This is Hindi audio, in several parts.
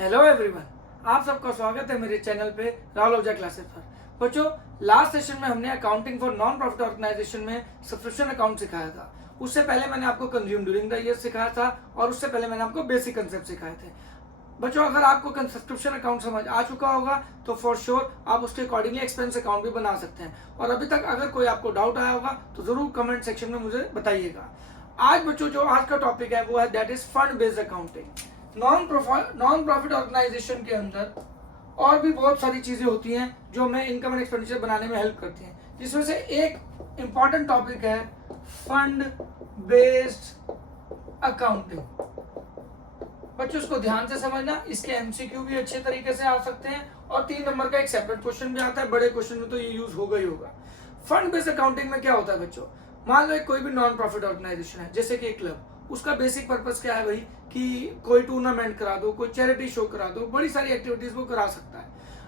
हेलो एवरीवन, आप सबका स्वागत है मेरे चैनल पे राहुल ओझा क्लासेस पर। बच्चों, लास्ट सेशन में हमने accounting for non profit organisation में सब्सक्रिप्शन अकाउंट सिखाया था। उससे पहले मैंने आपको कंज्यूम ड्यूरिंग द ईयर सिखाया था और उससे पहले मैंने आपको बेसिक कंसेप्ट सिखाए थे। बच्चों, अगर आपको सब्सक्रिप्शन अकाउंट समझ आ चुका होगा तो फॉर श्योर आप उसके अकॉर्डिंगली एक्सपेंस अकाउंट भी बना सकते हैं। और अभी तक अगर कोई आपको डाउट आया होगा तो जरूर कमेंट सेक्शन में मुझे बताइएगा। आज बच्चों जो आज का टॉपिक है वो है that is fund based accounting. Non profit organisation के अंदर और भी बहुत सारी चीजें होती हैं जो हमें इनकम एंड एक्सपेंडिचर बनाने में हेल्प करती हैं, जिसमें से एक इंपॉर्टेंट टॉपिक है फंड बेस्ड अकाउंटिंग। बच्चों, उसको ध्यान से समझना, इसके एमसीक्यू भी अच्छे तरीके से आ सकते हैं और 3 नंबर का एक सेपरेट क्वेश्चन भी आता है। बड़े क्वेश्चन में तो ये यूज होगा ही होगा। फंड बेस्ड अकाउंटिंग में क्या होता है बच्चों, मान लो एक कोई भी नॉन प्रॉफिट ऑर्गेनाइजेशन है, जैसे कि एक क्लब, उसका बेसिक पर्पस क्या है भाई कि कोई टूर्नामेंट करा दो, कोई चैरिटी शो करा दो, बड़ी सारी एक्टिविटीज वो करा सकता है।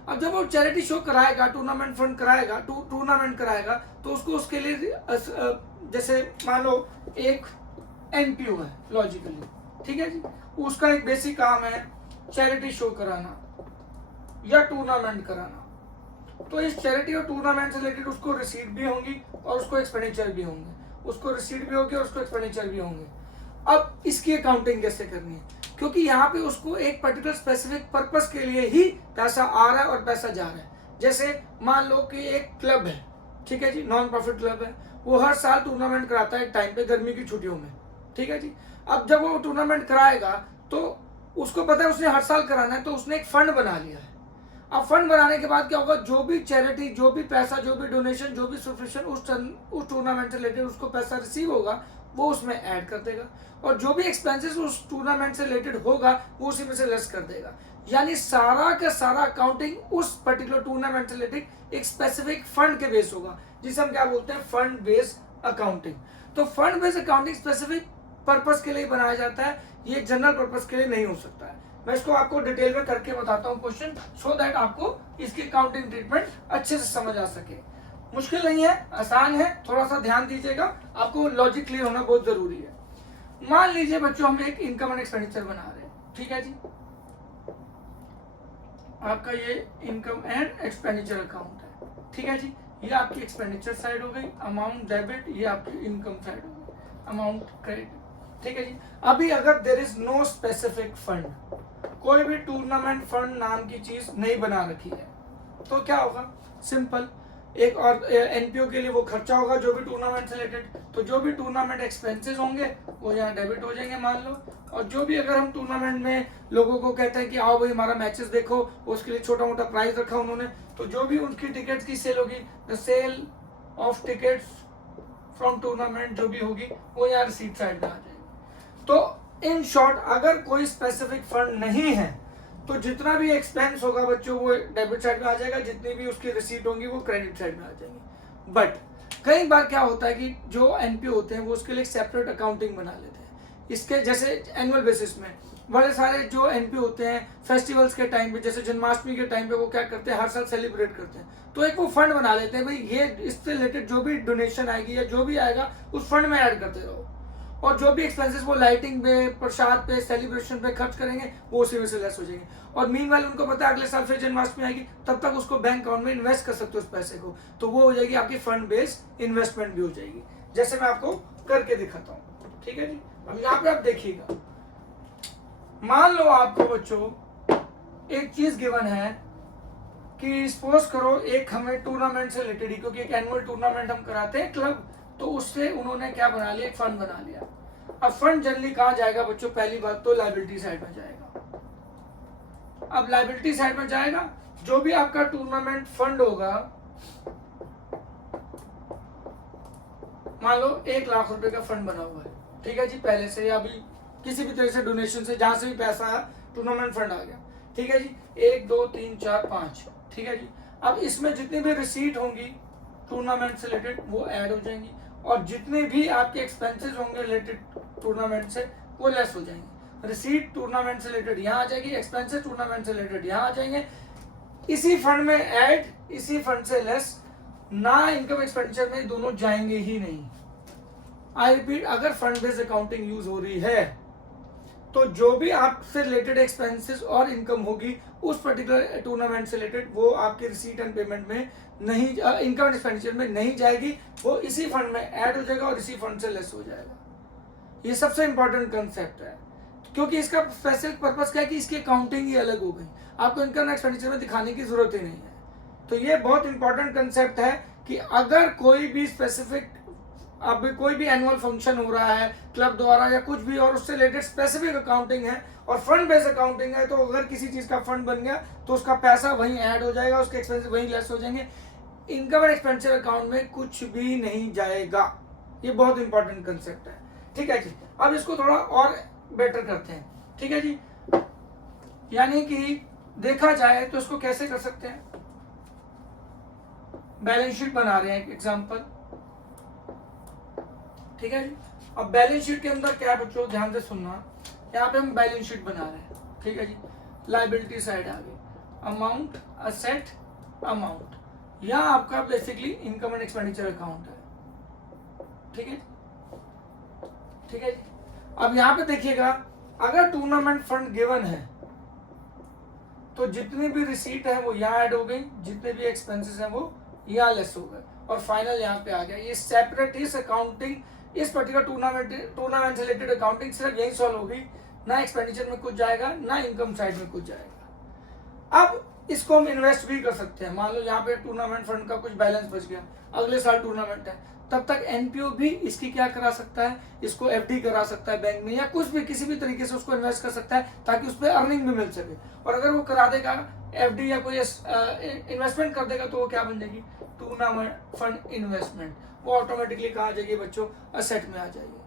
अब जब वो चैरिटी शो कराएगा, टूर्नामेंट फंड कराएगा, टूर्नामेंट कराएगा, तो उसको उसके लिए जैसे मान लो एक एनपीओ है लॉजिकली, ठीक है जी, उसका एक बेसिक काम है चैरिटी शो कराना या टूर्नामेंट कराना। तो इस चैरिटी और टूर्नामेंट से रिलेटेड उसको रिसीट भी होंगी और उसको एक्सपेंडिचर भी होंगे, उसको रिसीट भी होगी और उसको एक्सपेंडिचर भी होंगे। अब इसकी अकाउंटिंग कैसे करनी है, क्योंकि यहाँ पे उसको एक पर्टिकुलर स्पेसिफिक पर्पस के लिए ही पैसा आ रहा है और पैसा जा रहा है। जैसे मान लो कि एक क्लब है, ठीक है जी, नॉन प्रॉफिट क्लब है, वो हर साल टूर्नामेंट कराता है एक टाइम पे गर्मी की छुट्टियों में, ठीक है जी। अब जब वो टूर्नामेंट कराएगा तो उसको पता है उसने हर साल कराना है, तो उसने एक फंड बना लिया है। अब फंड बनाने के बाद क्या होगा, जो भी चैरिटी, जो भी पैसा, जो भी डोनेशन, जो भी सब्सक्रिप्शन उस टूर्नामेंट से रिलेटेड उसको पैसा रिसीव होगा वो उसमें ऐड कर देगा, और जो भी एक्सपेंसेस उस टूर्नामेंट से रिलेटेड होगा वो उसी में से लेस कर देगा। यानी सारा का सारा अकाउंटिंग उस पर्टिकुलर टूर्नामेंट से रिलेटेड एक स्पेसिफिक फंड के बेस होगा, जिसे हम क्या बोलते हैं, फंड बेस्ड अकाउंटिंग। तो fund based accounting specific purpose के लिए बनाया जाता है, ये जनरल पर्पस के लिए नहीं हो सकता है। मैं इसको आपको डिटेल में करके बताता हूँ क्वेश्चन, सो दैट आपको इसकी अकाउंटिंग ट्रीटमेंट अच्छे से समझ आ सके। मुश्किल नहीं है, आसान है, थोड़ा सा ध्यान दीजिएगा, आपको लॉजिक क्लियर होना बहुत जरूरी है। मान लीजिए बच्चों हम एक इनकम एंड एक्सपेंडिचर बना रहे हैं, ठीक है जी, आपका ये इनकम एंड एक्सपेंडिचर अकाउंट है, ठीक है जी। ये आपकी एक्सपेंडिचर साइड हो गई, अमाउंट डेबिट, ये आपकी इनकम साइड हो गई, अमाउंट क्रेडिट, ठीक है जी। अभी अगर there is no specific fund, कोई भी टूर्नामेंट फंड नाम की चीज नहीं बना रखी है, तो क्या होगा, सिंपल, एक और एनपीओ के लिए वो खर्चा होगा जो भी टूर्नामेंट से रिलेटेड, तो जो भी टूर्नामेंट एक्सपेंसेस होंगे वो यहाँ डेबिट हो जाएंगे मान लो। और जो भी अगर हम टूर्नामेंट में लोगों को कहते हैं कि आओ भाई हमारा मैचेस देखो, उसके लिए छोटा मोटा प्राइस रखा उन्होंने, तो जो भी उनकी टिकट्स की सेल होगी, the sale of tickets from tournament जो भी होगी वो यहाँ रिसीट साइड में आ जाएगी। तो इन शॉर्ट, अगर कोई स्पेसिफिक फंड नहीं है तो जितना भी एक्सपेंस होगा बच्चों वो डेबिट साइड में आ जाएगा, जितनी भी उसकी रिसीट होंगी वो क्रेडिट साइड में आ जाएंगी। बट कई बार क्या होता है कि जो एनपीओ होते हैं वो उसके लिए सेपरेट अकाउंटिंग बना लेते हैं। इसके जैसे एनुअल बेसिस में बड़े सारे जो एनपीओ होते हैं फेस्टिवल्स के टाइम पे, जैसे जन्माष्टमी के टाइम पे वो क्या करते हैं, हर साल सेलिब्रेट करते हैं, तो एक वो फंड बना लेते हैं, भाई ये इससे रिलेटेड जो भी डोनेशन आएगी या जो भी आएगा उस फंड में ऐड करते रहो, और जो भी एक्सपेंसेस वो लाइटिंग पे, प्रसाद पे, सेलिब्रेशन पे खर्च करेंगे वो उसी में से लेस हो जाएंगे। और मीनवाइल उनको पता है अगले साल फिर जन्माष्टमी आएगी, तब तक उसको बैंक अकाउंट में इन्वेस्ट कर सकते हो उस पैसे को, तो वो हो जाएगी आपकी फंड बेस्ड इन्वेस्टमेंट भी हो जाएगी, जैसे मैं आपको करके दिखाता हूँ, ठीक है जी। अब यहाँ पे आप देखिएगा, मान लो आपको बच्चों एक चीज गिवन है कि सपोज करो एक हमें टूर्नामेंट से रिलेटेड ही, क्योंकि एक एनुअल टूर्नामेंट हम कराते हैं क्लब, तो उससे उन्होंने क्या बना लिया, एक फंड बना लिया। अब फंड जनरली कहाँ जाएगा बच्चों, पहली बात तो लायबिलिटी साइड में जाएगा। अब लायबिलिटी साइड में जाएगा, जो भी आपका टूर्नामेंट फंड होगा, मान लो 1 लाख रुपए का फंड बना हुआ है, ठीक है जी, पहले से या अभी किसी भी तरह से डोनेशन से जहां से भी पैसा आया टूर्नामेंट फंड आ गया, ठीक है जी, 1 2 3 4 5, ठीक है जी। अब इसमें जितनी भी रिसीट होंगी टूर्नामेंट से रिलेटेड वो ऐड हो जाएंगी, और जितने भी आपके एक्सपेंसेस होंगे रिलेटेड टूर्नामेंट से वो लेस हो जाएंगे। रिसीट टूर्नामेंट से रिलेटेड यहाँ आ जाएगी, एक्सपेंसेस टूर्नामेंट से रिलेटेड यहाँ आ जाएंगे, इसी फंड में ऐड, इसी फंड से लेस, ना इनकम एक्सपेंडिचर में दोनों जाएंगे ही नहीं। आई रिपीट, अगर फंड बेस्ड अकाउंटिंग यूज हो रही है तो जो भी आपसे रिलेटेड एक्सपेंसेस और इनकम होगी उस पर्टिकुलर टूर्नामेंट से रिलेटेड, वो आपके रिसीट एंड पेमेंट में नहीं, इनकम एंड एक्सपेंडिचर में नहीं जाएगी, वो इसी फंड में ऐड हो जाएगा और इसी फंड से लेस हो जाएगा। ये सबसे इंपॉर्टेंट कंसेप्ट है, क्योंकि इसका स्पेसिफिक पर्पस क्या है कि इसकी अकाउंटिंग ही अलग हो गई, आपको इनकम एंड एक्सपेंडिचर में दिखाने की जरूरत ही नहीं है। तो ये बहुत इंपॉर्टेंट कंसेप्ट है कि अगर कोई भी स्पेसिफिक, अब कोई भी एनुअल फंक्शन हो रहा है क्लब द्वारा या कुछ भी, और उससे रिलेटेड स्पेसिफिक अकाउंटिंग है और फंड बेस्ड अकाउंटिंग है, तो अगर किसी चीज का फंड बन गया तो उसका पैसा वहीं ऐड हो जाएगा, उसके एक्सपेंसेस वहीं लेस हो जाएंगे, इनकम एंड एक्सपेंडिचर अकाउंट में कुछ भी नहीं जाएगा। ये बहुत इंपॉर्टेंट कंसेप्ट है, ठीक है जी। अब इसको थोड़ा और बेटर करते हैं, ठीक है जी। यानी कि देखा जाए तो इसको कैसे कर सकते हैं, बैलेंस शीट बना रहे हैं एक एग्जांपल, ठीक है जी। अब बैलेंस शीट के अंदर क्या बच्चों ध्यान से सुनना, यहाँ पे हम बैलेंस शीट बना रहे हैं, ठीक है जी। लायबिलिटी साइड आ गई, अमाउंट, असेट, अमाउंट, यहाँ आपका basically income and expenditure account है, ठीक है, ठीक है जी। अब यहाँ पे देखिएगा, अगर टूर्नामेंट फंड गिवन है तो जितनी भी रिसीट है वो यहाँ ऐड हो गई, जितने भी एक्सपेंसेस हैं वो यहाँ लेस हो गए, और फाइनल यहाँ पे आ गया। ये सेपरेट इस अकाउंटिंग, इस पर्टिकुलर टूर्नामेंट से रिलेटेड अकाउंटिंग सिर्फ यही सॉल्व होगी, ना एक्सपेंडिचर में कुछ जाएगा ना इनकम साइड में कुछ जाएगा। अब इसको हम इन्वेस्ट भी कर सकते हैं, मान लो यहाँ पे टूर्नामेंट फंड का कुछ बैलेंस बच गया, अगले साल टूर्नामेंट है, तब तक एनपीओ भी इसकी क्या करा सकता है, इसको एफडी करा सकता है बैंक में, या कुछ भी किसी भी तरीके से उसको इन्वेस्ट कर सकता है ताकि उस पर अर्निंग भी मिल सके। और अगर वो करा देगा एफडी या कोई इन्वेस्टमेंट कर देगा तो वो क्या बन जाएगी, टूर्नामेंट फंड इन्वेस्टमेंट, वो ऑटोमेटिकली कहाँ आ जाएगी बच्चों, असेट में आ जाएगी।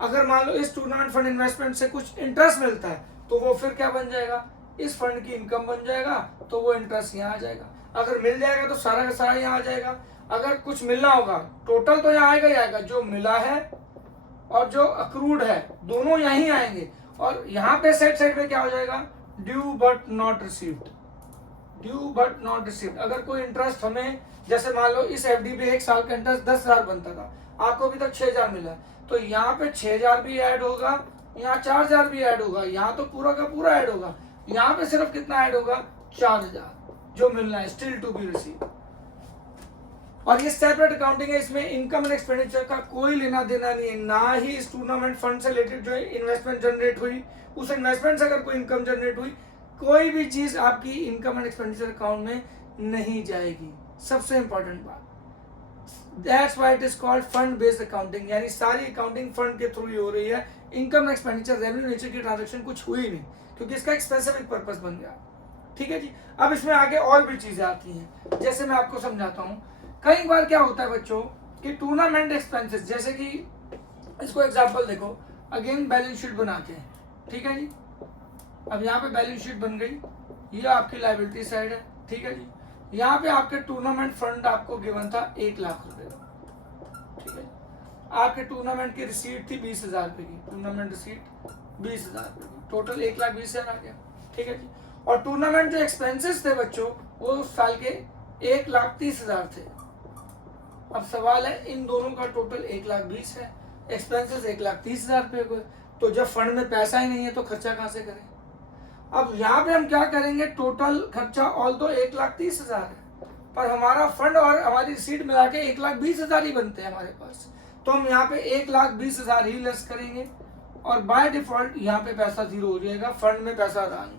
अगर मान लो इस टूर्नामेंट फंड इन्वेस्टमेंट से कुछ इंटरेस्ट मिलता है तो वो फिर क्या बन जाएगा, इस फंड की इनकम बन जाएगा, तो वो इंटरेस्ट यहाँ आ जाएगा। अगर मिल जाएगा तो सारा का सारा यहाँ आ जाएगा, अगर कुछ मिलना होगा टोटल तो यहाँ आएगा ही आएगा, जो मिला है और जो अक्रूड है दोनों यहीं आएंगे, और यहाँ पे सेट साइड पे क्या हो जाएगा, due but not received, due but not received. अगर कोई इंटरेस्ट हमें, जैसे मान लो इस एफडी पे एक साल का इंटरेस्ट 10,000 बनता था, आपको अभी तक 6,000 मिला, तो यहाँ पे 6,000 भी ऐड होगा, यहाँ 4,000 भी ऐड होगा, यहाँ तो पूरा का पूरा ऐड होगा, यहाँ पे सिर्फ कितना ऐड होगा, 4,000 जो मिलना है, स्टिल टू बी रिसीव। और ये सेपरेट अकाउंटिंग है, इसमें इनकम एंड एक्सपेंडिचर का कोई लेना देना नहीं है, ना ही इस टूर्नामेंट फंड से रिलेटेड जो इन्वेस्टमेंट जनरेट हुई, उस इन्वेस्टमेंट से अगर कोई इनकम जनरेट हुई, कोई भी चीज आपकी इनकम एंड एक्सपेंडिचर अकाउंट में नहीं जाएगी। सबसे इंपॉर्टेंट बात, that's why it is called fund based accounting, यानी सारी अकाउंटिंग फंड के थ्रू ही हो रही है, income and expenditure revenue nature की ट्रांजेक्शन कुछ हुई नहीं, क्योंकि इसका एक स्पेसिफिक पर्पस बन गया, ठीक है जी। अब इसमें आगे और भी चीजें आती हैं, जैसे मैं आपको समझाता हूँ। कई बार क्या होता है बच्चों कि टूर्नामेंट एक्सपेंसेस, जैसे कि इसको एग्जांपल देखो, अगेन बैलेंस शीट बनाते हैं, ठीक है जी। अब यहाँ पे बैलेंस शीट बन गई, ये आपकी लायबिलिटी साइड है, ठीक है जी। यहाँ पे आपके टूर्नामेंट फंड आपको गिवन था 1 लाख रुपए का, ठीक है। आपके टूर्नामेंट की रिसीट थी 20,000 रुपए की, टूर्नामेंट रिसीट 20,000 रुपए की, टोटल 1,20,000 आ गया, ठीक है जी। और टूर्नामेंट जो एक्सपेंसेस थे बच्चों वो उस साल के 1,30,000 थे। अब सवाल है, इन दोनों का टोटल 1,20,000 है, एक्सपेंसेस 1,30,000 रुपए को, तो जब फंड में पैसा ही नहीं है तो खर्चा कहाँ से करें। अब यहाँ पे हम क्या करेंगे, टोटल खर्चा ऑल तो 1,30,000 है, पर हमारा फंड और हमारी रिसीट मिला के 1,20,000 ही बनते हैं हमारे पास, तो हम यहाँ पे 1,20,000 ही लेस करेंगे, और बाय डिफॉल्ट यहाँ पे पैसा जीरो हो जाएगा, फंड में पैसा रहा नहीं।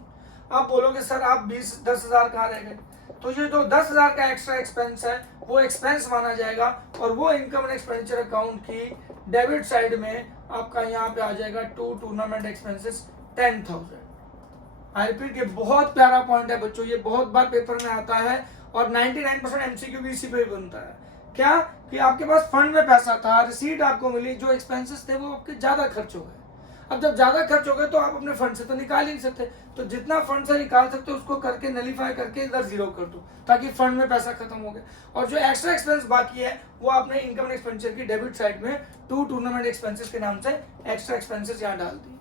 आप बोलोगे सर आप 10,000 कहाँ रह गए, तो ये जो 10,000 का एक्स्ट्रा एक्सपेंस है वो एक्सपेंस माना जाएगा, और वो इनकम एंड एक्सपेंडिचर अकाउंट की डेबिट साइड में आपका यहाँ पे आ जाएगा to tournament expenses 10,000। I repeat, ये बहुत प्यारा पॉइंट है बच्चों, ये बहुत बार पेपर में आता है, और 99% एमसीक्यू भी इसी पे बनता है। क्या कि आपके पास फंड में पैसा था, रिसीट आपको मिली, जो एक्सपेंसेस थे वो आपके ज्यादा खर्च हो गए। अब जब ज्यादा खर्च हो गए तो आप अपने फंड से तो निकाल ही नहीं सकते, तो जितना फंड से निकाल सकते हो उसको करके नलीफाई करके इधर जीरो कर दो, ताकि फंड में पैसा खत्म हो गया, और जो एक्स्ट्रा एक्सपेंस बाकी है वो आपने इनकम एंड एक्सपेंडिचर की डेबिट साइड में टू टूर्नामेंट एक्सपेंसेस के नाम से एक्स्ट्रा एक्सपेंसेस यहाँ डाल दी,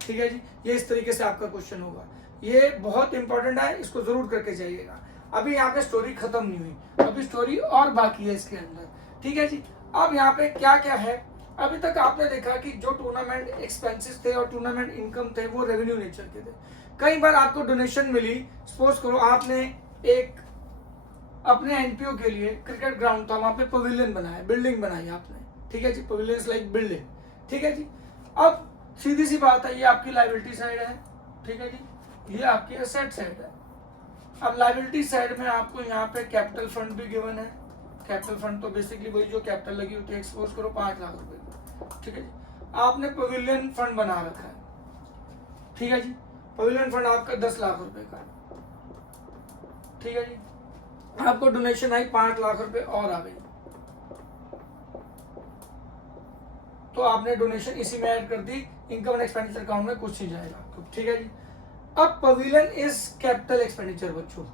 ठीक है जी। ये इस तरीके से आपका क्वेश्चन होगा, ये बहुत इंपॉर्टेंट है, इसको जरूर करके जाइएगा। अभी यहाँ पे स्टोरी खत्म नहीं हुई, अभी स्टोरी और बाकी है इसके अंदर, ठीक है जी। अब यहाँ पे क्या क्या है अभी तक आपने देखा कि जो टूर्नामेंट एक्सपेंसेस थे और टूर्नामेंट इनकम थे वो रेवेन्यू नेचर के थे। कई बार आपको डोनेशन मिली, सपोज करो आपने एक अपने एनपीओ के लिए क्रिकेट ग्राउंड था, वहां पे पवेलियन बनाया, बिल्डिंग बनाई आपने, ठीक है जी, पवेलियन लाइक बिल्डिंग, ठीक है जी। अब सीधी सी बात है, ये आपकी लायबिलिटी साइड है, ठीक है जी, ये आपकी एसेट साइड है। अब लायबिलिटी साइड में आपको यहाँ पे कैपिटल फंड भी गिवन है। कैपिटल फंड तो बेसिकली वही जो कैपिटल लगी होती है, एक्सपोज करो 5 लाख रुपए, ठीक है जी। आपने पवेलियन फंड बना रखा है, ठीक है जी, पवेलियन फंड आपका 10 लाख रुपए का, ठीक है जी। आपको डोनेशन आई 5 लाख रुपए और आ गई, तो आपने डोनेशन इसी में ऐड कर दी, इनकम एंड एक्सपेंडिचर अकाउंट में कुछ नहीं जाएगा आपको, ठीक है जी। अब पवेलियन इज कैपिटल एक्सपेंडिचर बच्चों,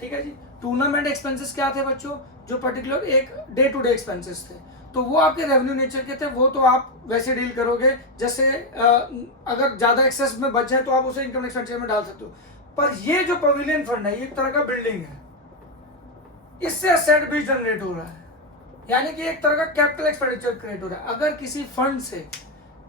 ठीक है जी। टूर्नामेंट एक्सपेंसेस क्या थे बच्चों, जो पर्टिकुलर एक डे टू डे एक्सपेंसेस थे, तो वो आपके रेवेन्यू नेचर के थे, वो तो आप वैसे डील करोगे, जैसे अगर ज्यादा एक्सेस में बच जाए तो आप उसे इनकम एक्सपेंडिचर में डाल सकते हो। पर ये जो पवेलियन फंड है, ये एक तरह का बिल्डिंग है, इससे एसेट भी जनरेट हो रहा है, यानी कि एक तरह का कैपिटल एक्सपेंडिचर क्रिएट हो रहा है। अगर किसी फंड से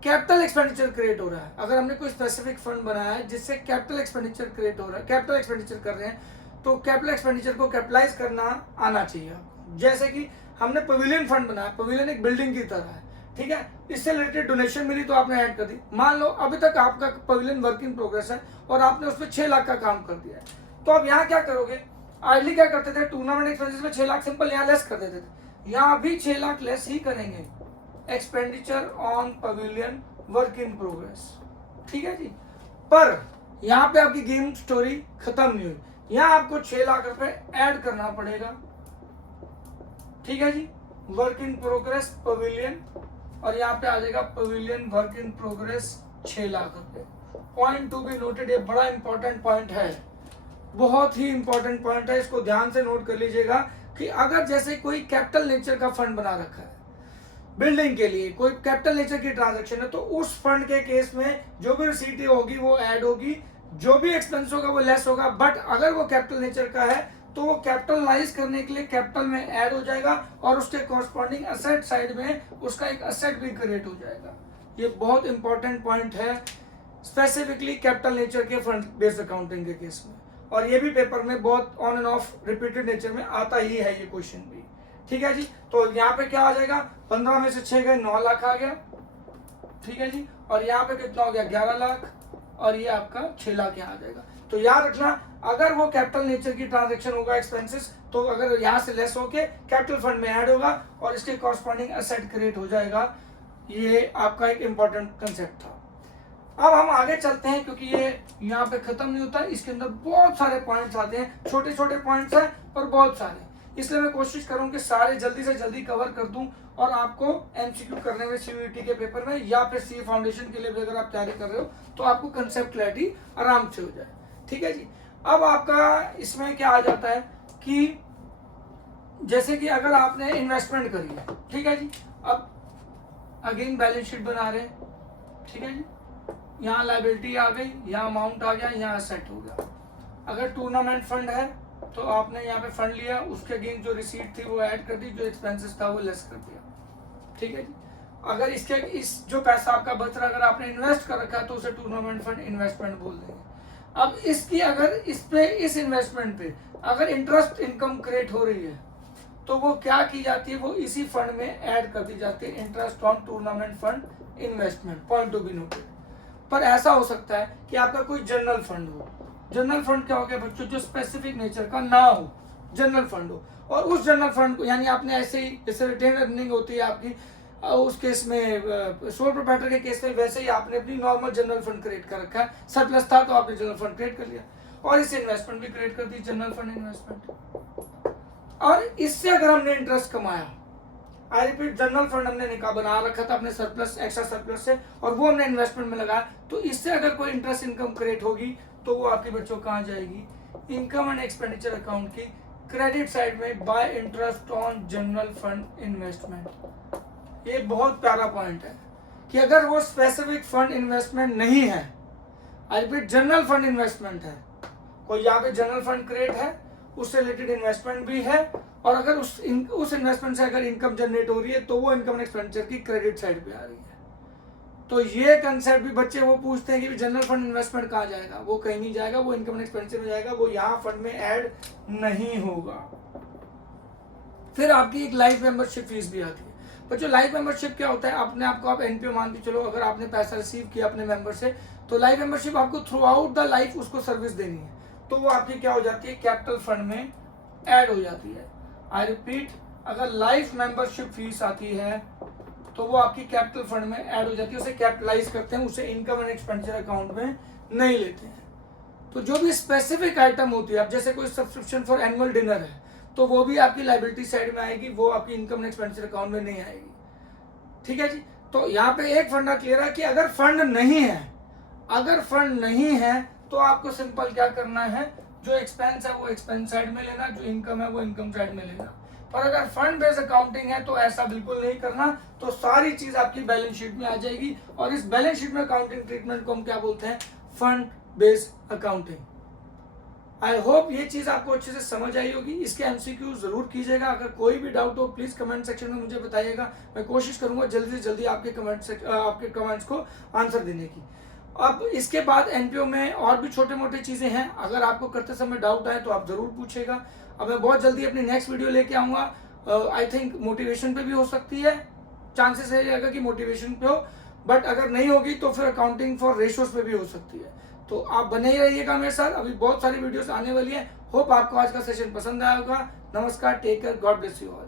कैपिटल एक्सपेंडिचर क्रिएट हो रहा है, अगर हमने कोई स्पेसिफिक फंड बनाया है जिससे कैपिटल एक्सपेंडिचर क्रिएट हो रहा है, कैपिटल एक्सपेंडिचर कर रहे हैं, तो कैपिटल एक्सपेंडिचर को कैपिटलाइज करना आना चाहिए आपको। जैसे कि हमने पवेलियन फंड बनाया, पवेलियन एक बिल्डिंग की तरह है, ठीक है, इससे रिलेटेड डोनेशन मिली तो आपने ऐड कर दी। मान लो अभी तक आपका पवेलियन वर्क इन प्रोग्रेस है और आपने उसमें 6 लाख का काम कर दिया है, तो अब यहाँ क्या करोगे, आइडली क्या करते थे, टूर्नामेंट एक्सपेंसेस में 6 लाख सिंपल यहाँ लेस कर देते थे, यहाँ भी 6 लाख लेस ही करेंगे, expenditure on pavilion work in progress, ठीक है जी। पर यहाँ पे आपकी गेम स्टोरी खत्म नहीं हुई, यहाँ आपको 6 लाख रुपए ऐड करना पड़ेगा, ठीक है जी, वर्क इन प्रोग्रेस पवेलियन, और यहाँ पे आ जाएगा pavilion work in progress 6 lakh रुपए। पॉइंट टू बी नोटेड, ये बड़ा इंपॉर्टेंट पॉइंट है, बहुत ही इंपॉर्टेंट पॉइंट है, इसको ध्यान से नोट कर लीजिएगा कि अगर जैसे कोई कैपिटल नेचर का फंड बना रखा है बिल्डिंग के लिए, कोई कैपिटल नेचर की ट्रांजैक्शन है, तो उस फंड के केस में जो भी रिसीट होगी वो ऐड होगी, जो भी एक्सपेंस होगा वो लेस होगा। बट अगर वो कैपिटल नेचर का है तो वो कैपिटलाइज करने के लिए कैपिटल में ऐड हो जाएगा और उसके कॉरस्पॉन्डिंग एसेट साइड में उसका एक एसेट भी क्रिएट हो जाएगा। ये बहुत इंपॉर्टेंट पॉइंट है स्पेसिफिकली कैपिटल नेचर के फंड बेस्ड अकाउंटिंग के केस में, और ये भी पेपर में बहुत on end of repeated nature में आता ही है ये क्वेश्चन भी, ठीक है जी। तो यहाँ पे क्या आ जाएगा, 15 में से 6 गए, 9 लाख आ गया, ठीक है जी, और यहाँ पे कितना हो गया, 11 लाख, और ये आपका 6 लाख यहाँ आ जाएगा। तो याद रखना, अगर वो कैपिटल नेचर की ट्रांजैक्शन होगा एक्सपेंसेस, तो अगर यहाँ से लेस होके कैपिटल फंड में ऐड होगा और इसके कॉरस्पॉन्डिंग एसेट क्रिएट हो जाएगा। ये आपका एक इंपॉर्टेंट कंसेप्ट था। अब हम आगे चलते हैं, क्योंकि ये यहाँ पे खत्म नहीं होता, इसके अंदर बहुत सारे पॉइंट्स आते हैं, छोटे छोटे पॉइंट्स हैं पर बहुत सारे, इसलिए मैं कोशिश करूँ कि सारे जल्दी से जल्दी कवर कर दूं और आपको एमसीक्यू करने में सीयूईटी के पेपर में या फिर सी फाउंडेशन के लिए भी अगर आप तैयारी कर रहे हो तो आपको कंसेप्ट क्लैरिटी आराम से हो जाए, ठीक है जी। अब आपका इसमें क्या आ जाता है कि जैसे कि अगर आपने इन्वेस्टमेंट करी है, ठीक है जी, अब अगेन बैलेंस शीट बना रहे हैं, ठीक है जी, यहाँ लायबिलिटी आ गई, यहाँ अमाउंट आ गया, यहाँ एसेट हो गया। अगर टूर्नामेंट फंड है तो आपने यहाँ पे फंड लिया, उसके अगेंस्ट जो रिसीट थी वो ऐड कर दी, जो एक्सपेंसेस था वो लेस कर दिया, ठीक है जी। अगर इसके इस जो पैसा आपका बच रहा अगर आपने इन्वेस्ट कर रखा है तो उसे टूर्नामेंट फंड इन्वेस्टमेंट बोल देंगे। अब इसकी अगर इस पे इस इन्वेस्टमेंट पे अगर इंटरेस्ट इनकम क्रिएट हो रही है तो वो क्या की जाती है, वो इसी फंड में ऐड कर दी जाती है, interest on tournament fund investment, point to be noted. पर ऐसा हो सकता है कि आपका कोई जनरल फंड हो, जनरल फंड क्या हो गया बच्चों, जो स्पेसिफिक नेचर का ना हो, जनरल फंड हो, और उस जनरल फंड को यानी आपने ऐसे ही जैसे रिटेन अर्निंग होती है आपकी उस केस में सोल प्रोप्राइटर के केस में वैसे ही आपने अपनी नॉर्मल जनरल फंड क्रिएट कर रखा है, सरप्लस था तो आपने जनरल फंड क्रिएट कर लिया और इसे इन्वेस्टमेंट भी क्रिएट कर दी, जनरल फंड इन्वेस्टमेंट। और इससे अगर हमने इंटरेस्ट कमाया, आई रिपीट, जनरल फंड हमने निकाह बना रखा था अपने सरप्लस एक्स्ट्रा सरप्लस से और वो हमने इन्वेस्टमेंट में लगाया, तो इससे अगर कोई इंटरेस्ट इनकम क्रिएट होगी तो वो आपके बच्चों कहाँ जाएगी, इनकम एंड एक्सपेंडिचर अकाउंट की क्रेडिट साइड में bye interest on general fund investment. ये बहुत प्यारा पॉइंट है कि अगर वो स्पेसिफिक फंड इन्वेस्टमेंट नहीं है, I repeat general fund investment है, कोई यहाँ पे जनरल फंड क्रिएट है, उससे रिलेटेड इन्वेस्टमेंट भी है, और अगर उस इन्वेस्टमेंट से अगर इनकम जनरेट हो रही है तो वो इनकम एंड एक्सपेंडिचर की क्रेडिट साइड पे आ रही है। तो ये कंसेप्ट भी बच्चे वो पूछते हैं कि जनरल फंड इन्वेस्टमेंट कहाँ जाएगा, वो कहीं नहीं जाएगा, वो इनकम एंड एक्सपेंडिचर में जाएगा, वो यहाँ फंड में ऐड नहीं होगा। फिर आपकी एक लाइफ मेंबरशिप फीस भी आती है। बच्चों लाइफ मेंबरशिप क्या होता है, अपने आप को आप एनपीओ मान के चलो, अगर आपने पैसा रिसीव किया अपने मेंबर से तो लाइफ मेंबरशिप आपको थ्रू आउट द लाइफ उसको सर्विस देनी है, तो वो आपकी क्या हो जाती है, कैपिटल फंड में ऐड हो जाती है। आई रिपीट, अगर लाइफ मेंबरशिप फीस आती है तो वो आपकी कैपिटल फंड में ऐड हो जाती है, उसे कैपिटलाइज करते हैं, उसे इनकम एंड एक्सपेंडिचर अकाउंट में नहीं लेते हैं। तो जो भी स्पेसिफिक आइटम होती है, अब जैसे कोई सब्सक्रिप्शन फॉर एनुअल डिनर है तो वो भी आपकी लाइबिलिटी साइड में आएगी, वो आपकी इनकम एंड एक्सपेंडिचर अकाउंट में नहीं आएगी। ठीक है जी। तो यहाँ पे एक फंडा क्लियर है कि अगर फंड नहीं है तो आपको सिंपल क्या करना है, जो एक्सपेंस है वो एक्सपेंस साइड में लेना, जो इनकम है वो इनकम साइड में लेना। पर अगर फंड बेस्ड अकाउंटिंग है तो ऐसा बिल्कुल नहीं करना, तो सारी चीज आपकी बैलेंस शीट में आ जाएगी, और इस बैलेंस शीट में अकाउंटिंग ट्रीटमेंट को हम क्या बोलते हैं, fund based accounting. I hope ये चीज आपको अच्छे से समझ आई होगी। इसके एमसीक्यू जरूर कीजिएगा, अगर कोई भी डाउट हो प्लीज कमेंट सेक्शन में मुझे बताइएगा, मैं कोशिश करूंगा जल्दी से जल्दी आपके कमेंट्स को आंसर देने की। अब इसके बाद एनपीओ में और भी छोटे मोटे चीजें हैं, अगर आपको करते समय डाउट आए तो आप जरूर पूछेगा। अब मैं बहुत जल्दी अपनी नेक्स्ट वीडियो लेके आऊंगा, आई थिंक मोटिवेशन पे भी हो सकती है, चांसेस है रहेगा कि मोटिवेशन पे हो, बट अगर नहीं होगी तो फिर अकाउंटिंग फॉर रेशियोज पे भी हो सकती है। तो आप बने ही रहिएगा मेरे साथ, अभी बहुत सारी वीडियोस आने वाली है। होप आपको आज का सेशन पसंद आया होगा। नमस्कार, take care, god bless you all.